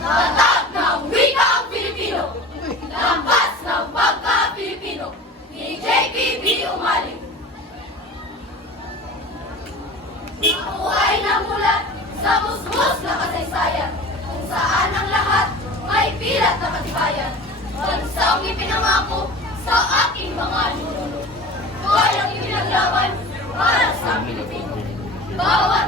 Tatak ng wikang Pilipino, lampas ng pagka-Pilipino, ni JPB Umaling. Ako ay namulat sa musmus na kasaysayan, kung saan ang lahat may pilat na katibayan. Bansang ipinangako sa aking mga ninuno, kayang ipinaglaban para sa Pilipino. Bawat